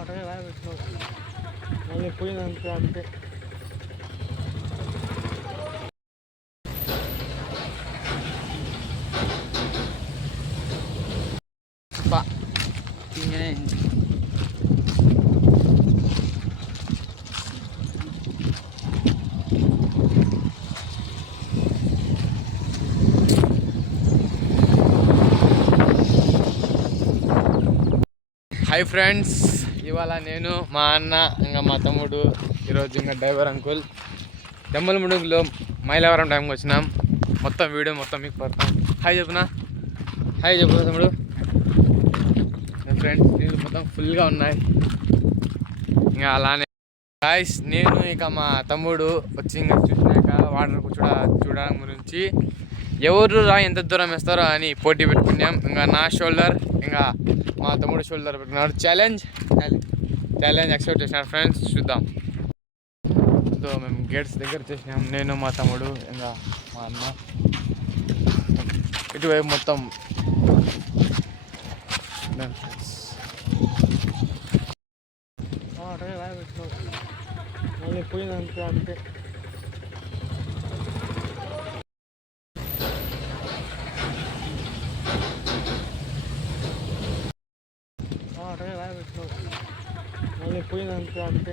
అటనే రాయి పెట్టినావు మళ్ళీ పోయిందంతే అంతే. హాయ్ ఫ్రెండ్స్, ఇవాళ నేను మా అన్న ఇంకా మా తమ్ముడు ఈరోజు ఇంకా డ్రైవర్ అంకుల్ దమ్మలముడుగులో మైలవరం డ్యామ్కి వచ్చినాం. మొత్తం వీడియో మొత్తం మీకు పడతాం. హాయ్ చెప్పునా, హాయ్ చెప్పు తమ్ముడు. ఫ్రెండ్స్ నీళ్ళు మొత్తం ఫుల్గా ఉన్నాయి. ఇంకా అలానే గాయ్స్ నేను ఇక మా తమ్ముడు వచ్చి ఇంకా చూసినాక వాటర్ చూడడం గురించి ఎవరు ఎంత దూరం వేస్తారో అని పోటీ పెట్టుకున్నాం. ఇంకా నా షోల్డర్ ఇంకా మా తమ్ముడు షోల్డర్ పెట్టుకున్నాడు. ఛాలెంజ్ యాక్సెప్ట్ చేసినాడు. ఫ్రెండ్స్ చూద్దాం. సో మేము గేట్స్ దగ్గర చేసినాం, నేను మా తమ్ముడు ఇంకా మా అన్న. ఇటువైపు మొత్తం మళ్ళీ పోయిందంతే అంతే. అటనే రాయి పెట్టినావు మళ్ళీ పోయిందంతే అంతే.